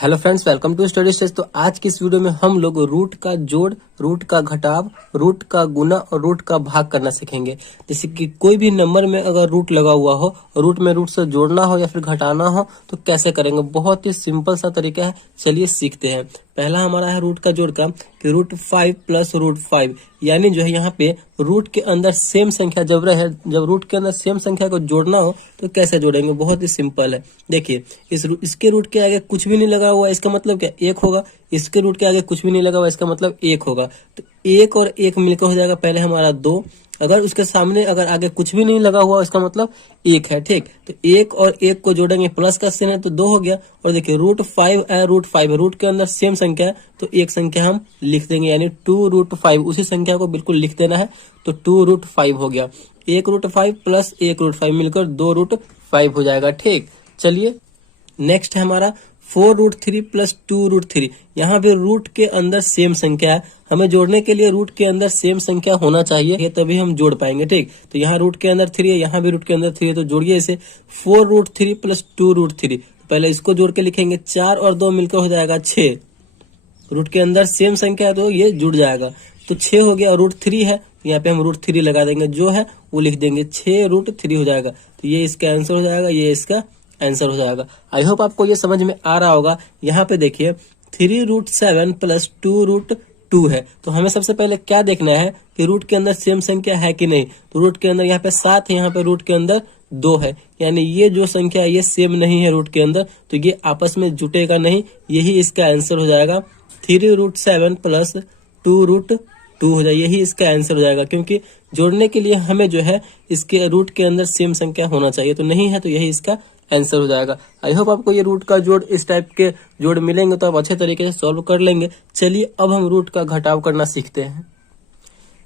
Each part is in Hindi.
Hello friends, welcome to study stage. तो आज की इस वीडियो में हम लोग रूट का जोड़, रूट का घटाव, रूट का गुना और रूट का भाग करना सीखेंगे। जैसे कि कोई भी नंबर में अगर रूट लगा हुआ हो, रूट में रूट से जोड़ना हो या फिर घटाना हो तो कैसे करेंगे। बहुत ही सिंपल सा तरीका है, चलिए सीखते हैं। पहला हमारा है रूट का जोड़ का कि √5 प्लस √5, यानी जो है यहाँ पे रूट के अंदर सेम संख्या जब रहे, जब रूट के अंदर सेम संख्या को जोड़ना हो तो कैसे जोड़ेंगे। बहुत ही सिंपल है। देखिए इसके रूट के आगे कुछ भी नहीं लगा हुआ, इसका मतलब क्या, एक होगा। इसके रूट के आगे कुछ भी नहीं लगा हुआ, इसका मतलब एक होगा। तो एक और एक मिलकर हो जाएगा पहले हमारा 2। अगर उसके सामने अगर आगे कुछ भी नहीं लगा हुआ, इसका मतलब एक है। ठीक, तो एक और एक को जोड़ेंगे, प्लस का चिन्ह है तो 2 हो गया। और देखिए √5 है, √5 है, रूट के अंदर सेम संख्या है तो एक संख्या हम लिख देंगे, यानी 2√5। उसी संख्या को बिल्कुल लिख देना है, तो 2√5 हो गया। 1√5 प्लस 1√5 मिलकर 2√5 हो जाएगा। ठीक, चलिए नेक्स्ट है हमारा 4√3 प्लस 2√3। यहाँ पे रूट के अंदर सेम संख्या है, हमें जोड़ने के लिए रूट के अंदर सेम संख्या होना चाहिए, तभी हम जोड़ पाएंगे। ठीक, तो यहाँ रूट के अंदर 3 है, यहाँ भी रूट के अंदर 3 है, तो जोड़िए इसे। 4√3 प्लस 2√3, पहले इसको जोड़ के लिखेंगे, 4 और 2 मिलकर हो जाएगा 6। रूट के अंदर सेम संख्या है तो ये जुड़ जाएगा, तो 6 हो गया। और √3 है, यहाँ पे हम √3 लगा देंगे, जो है वो लिख देंगे, 6√3 हो जाएगा। तो ये इसका आंसर हो जाएगा, ये इसका आंसर हो जाएगा। आई होप आपको ये समझ में आ रहा होगा। यहाँ पे देखिए 3√7 प्लस 2√2 है, तो हमें सबसे पहले क्या देखना है कि रूट के अंदर सेम संख्या है कि नहीं। तो रूट के अंदर यहाँ पे 7 है, यहाँ पे रूट के अंदर 2 है, यानी ये जो संख्या है ये सेम नहीं है रूट के अंदर, तो ये आपस में जुटेगा नहीं। यही इसका आंसर हो जाएगा। 3√7 प्लस 2√2 हो जाए, यही इसका आंसर हो जाएगा। क्योंकि जोड़ने के लिए हमें जो है इसके रूट के अंदर सेम संख्या होना चाहिए, तो नहीं है, तो यही इसका आंसर हो जाएगा। आई होप आपको ये रूट का जोड़, इस टाइप के जोड़ मिलेंगे तो आप अच्छे तरीके से सॉल्व कर लेंगे। चलिए अब हम रूट का घटाव करना सीखते हैं।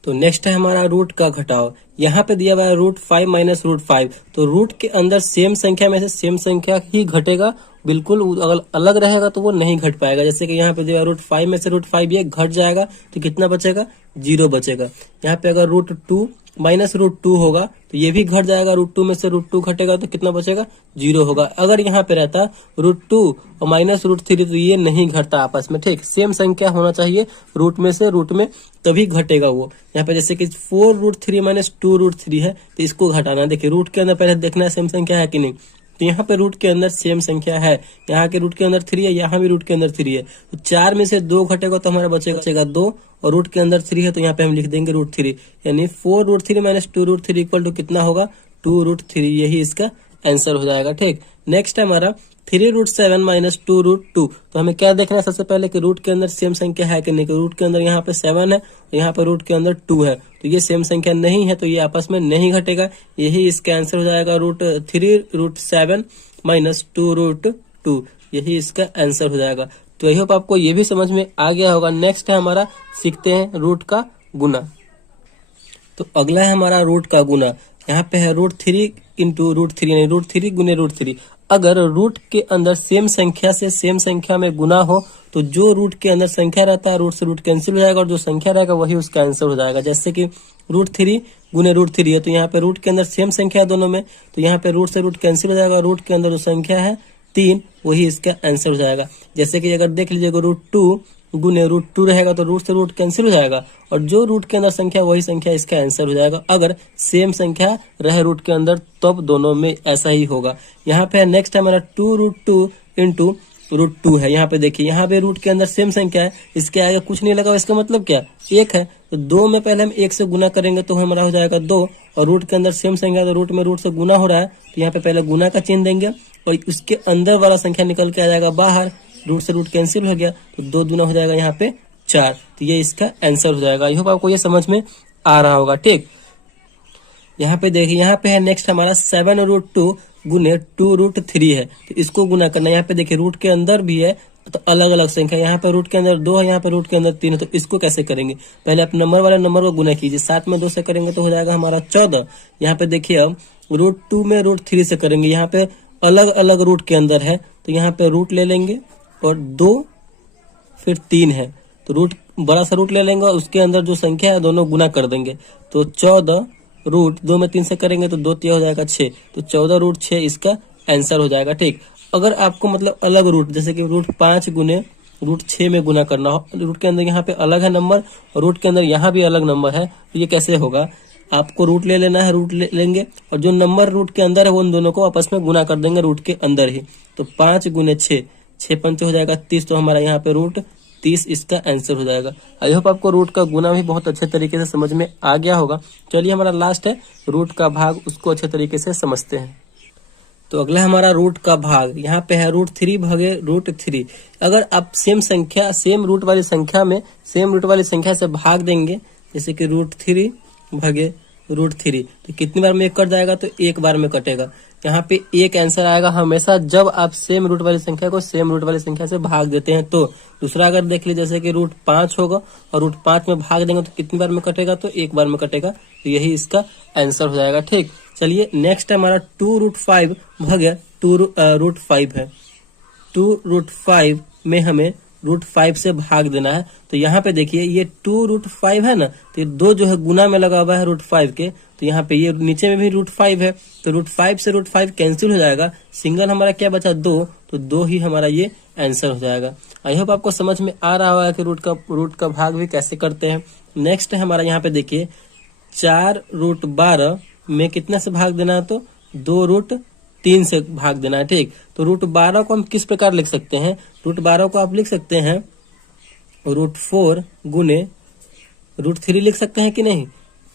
तो नेक्स्ट है हमारा रूट का घटाव। यहाँ पे दिया हुआ है √5 माइनस √5, तो रूट के अंदर सेम संख्या में से सेम संख्या ही घटेगा, बिल्कुल अगर अलग रहेगा तो वो नहीं घट पाएगा। जैसे कि यहाँ पे दिया √5 में से √5 ये घट जाएगा तो कितना बचेगा, 0 बचेगा। यहाँ पे अगर √2 माइनस √2 होगा तो ये भी घट जाएगा, √2 में से √2 घटेगा तो कितना बचेगा, 0 होगा। अगर यहाँ पे रहता √2 और माइनस √3 तो ये नहीं घटता आपस में। ठीक, सेम संख्या होना चाहिए रूट में से रूट में, तभी घटेगा वो। यहाँ पे जैसे कि 4√3 माइनस 2√3 है, तो इसको घटाना। देखिए रूट के अंदर पहले देखना है सेम संख्या है कि नहीं, तो यहाँ पे रूट के अंदर सेम संख्या है। यहाँ के रूट के अंदर 3 है, यहाँ भी रूट के अंदर 3 है, तो 4 में से 2 घटेगा तो हमारा बचेगा 2, और रूट के अंदर 3 है तो यहाँ पे हम लिख देंगे √3, यानी 4√3 माइनस 2√3 इक्वल टू कितना होगा, 2√3। यही इसका आंसर हो जाएगा। ठीक, नेक्स्ट है हमारा 3√7 माइनस 2√2। तो हमें क्या देखना है सबसे पहले कि रूट के अंदर सेम संख्या है कि नहीं। रूट के अंदर यहाँ पे 7 है और यहाँ पे रूट के अंदर 2 है, तो ये सेम संख्या नहीं है, तो ये आपस में नहीं घटेगा। यही इसका आंसर हो जाएगा, √3√7 माइनस 2√2, यही इसका आंसर हो जाएगा। तो आई होप आपको ये भी समझ में आ गया होगा। नेक्स्ट है हमारा, सीखते हैं रूट का गुना। तो अगला है हमारा रूट का गुना। यहाँ पे है √3 इंटू √3, यानी √3 गुने √3। अगर रूट के अंदर सेम संख्या से सेम संख्या में गुना हो तो जो रूट के अंदर संख्या रहता है रूट से रूट कैंसिल हो जाएगा, और जो संख्या रहेगा वही उसका आंसर हो जाएगा। जैसे कि √3 गुने √3 है, तो यहाँ पे रूट के अंदर सेम संख्या है दोनों में, तो यहाँ पे रूट से रूट कैंसिल हो जाएगा, रूट के अंदर जो संख्या है 3, वही इसका आंसर हो जाएगा। जैसे कि अगर देख लीजिएगा √2 गुने √2 रहेगा तो रूट से रूट कैंसिल हो जाएगा, और जो रूट के अंदर संख्या वही संख्या इसका आंसर हो जाएगा। अगर सेम संख्या रहे रूट के अंदर तब दोनों में ऐसा ही होगा। यहाँ पे नेक्स्ट है हमारा 2√2 इंटू √2 है। यहाँ पे देखिए, यहाँ पे रूट के अंदर सेम संख्या है, इसके आगे कुछ नहीं लगा, इसका मतलब क्या, 1 है, तो 2 में पहले हम 1 से गुना करेंगे तो हमारा हो जाएगा 2, और रूट के अंदर सेम संख्या तो रूट में रूट से गुना हो रहा है, तो यहाँ पे पहले गुना का चिन्ह देंगे और उसके अंदर वाला संख्या निकल के आ जाएगा बाहर, रूट से रूट कैंसिल हो गया तो 2 दूना हो जाएगा यहाँ पे 4, तो ये इसका आंसर हो जाएगा। आई होप आपको ये समझ में आ रहा होगा। ठीक, यहाँ पे देखिए, यहाँ पे है नेक्स्ट हमारा 7√2 गुने 2√3 है, तो इसको गुना करना। यहाँ पे देखिए रूट के अंदर भी है तो अलग अलग संख्या, यहाँ पे रूट के अंदर 2 है, यहाँ पे रूट के अंदर 3 है, तो इसको कैसे करेंगे, पहले आप नंबर वाले नंबर को गुना कीजिए। 7 में 2 से करेंगे तो हो जाएगा हमारा 14। यहाँ पे देखिए अब √2 में √3 से करेंगे, यहाँ पे अलग अलग रूट के अंदर है, तो यहाँ पे रूट ले लेंगे और 2 फिर 3 है, तो रूट बड़ा सा रूट ले लेंगे और उसके अंदर जो संख्या है दोनों गुना कर देंगे, तो 14 रूट 2 में 3 से करेंगे तो 2 3 हो जाएगा 6, तो 14√6 इसका आंसर हो जाएगा। ठीक, अगर आपको मतलब अलग रूट, जैसे कि रूट 5 गुने रूट 6 में गुना करना हो, रूट के अंदर यहाँ पे अलग है नंबर और रूट के अंदर यहाँ भी अलग नंबर है, तो ये कैसे होगा? आपको रूट ले लेना है, रूट लेंगे और जो नंबर रूट के अंदर है वो उन दोनों को आपस में गुना कर देंगे रूट के अंदर ही। तो 5 गुने 6, 6 पंचे हो जाएगा 30, तो हमारा यहाँ पे रूट 30 इसका आंसर हो जाएगा। आई होप आपको रूट का गुना भी बहुत अच्छे तरीके से समझ में आ गया होगा। चलिए हमारा लास्ट है रूट का भाग, उसको अच्छे तरीके से समझते हैं। तो अगला हमारा रूट का भाग, यहाँ पे है रूट 3 भागे रूट 3। अगर आप सेम रूट वाली संख्या में सेम रूट वाली संख्या से भाग देंगे, जैसे कि रूट 3 भागे रूट 3, तो कितनी बार में एक कट जाएगा? तो एक बार में कटेगा। यहाँ पे एक आंसर आएगा हमेशा जब आप सेम रूट वाली संख्या को सेम रूट वाली संख्या से भाग देते हैं। तो दूसरा अगर देख लीजिए, जैसे कि रूट 5 होगा और रूट 5 में भाग देंगे तो कितनी बार में कटेगा? तो एक बार में कटेगा। तो यही इसका आंसर हो जाएगा। ठीक, चलिए नेक्स्ट हमारा 2 रूट 5 भागे 2 रूट 5 है। 2 रूट 5 में हमें रूट 5 से भाग देना है। तो यहाँ पे देखिए ये 2 रूट 5 है ना, तो ये 2 जो है गुना में लगा हुआ है रूट 5 के, तो यहाँ पे ये नीचे में भी रूट 5 है, तो रूट 5 से रूट 5 कैंसिल हो जाएगा। सिंगल हमारा क्या बचा? 2, तो 2 ही हमारा ये आंसर हो जाएगा। आई होप आपको समझ में आ रहा होगा कि रूट का भाग भी कैसे करते हैं। नेक्स्ट है हमारा यहाँ पे देखिए 4 रूट 12 में कितना से भाग देना है? तो 2 रूट 3 से भाग देना है। ठीक, तो रूट 12 को हम किस प्रकार लिख सकते हैं? रूट 12 को आप लिख सकते हैं रूट 4 गुने रूट 3 लिख सकते हैं कि नहीं?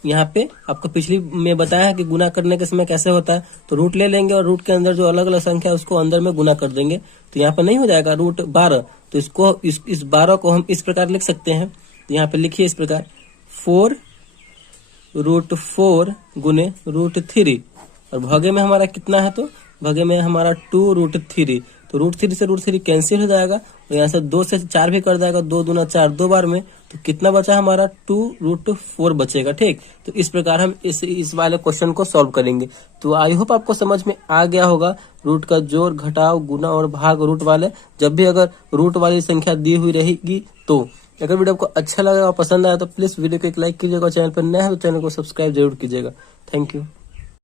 यहाँ पे आपको पिछली में बताया है कि गुना करने के समय कैसे होता है। तो रूट ले लेंगे और रूट के अंदर जो अलग अलग संख्या है उसको अंदर में गुना कर देंगे, तो यहाँ पे नहीं हो जाएगा रूट 12। तो इसको इस 12 को हम इस प्रकार लिख सकते हैं। तो यहाँ पे लिखिए इस प्रकार 4 रूट 4 गुने रूट 3, और भागे में हमारा कितना है? तो भागे में हमारा 2 रूट 3, तो रूट 3 से रूट 3 कैंसिल हो जाएगा और यहाँ से 2 से 4 भी कर जाएगा, 2 दूना 4 2 बार में, तो कितना बचा हमारा? 2 रूट 4 बचेगा। ठीक, तो इस प्रकार हम इस वाले क्वेश्चन को सॉल्व करेंगे। तो आई होप आपको समझ में आ गया होगा रूट का जोड़, घटाव, गुना और भाग रूट वाले। जब भी अगर रूट वाली संख्या दी हुई रहेगी तो अगर वीडियो आपको अच्छा लगा और पसंद आया तो प्लीज वीडियो को एक लाइक कीजिएगा, चैनल पर नया है तो चैनल को सब्सक्राइब जरूर कीजिएगा। Thank you.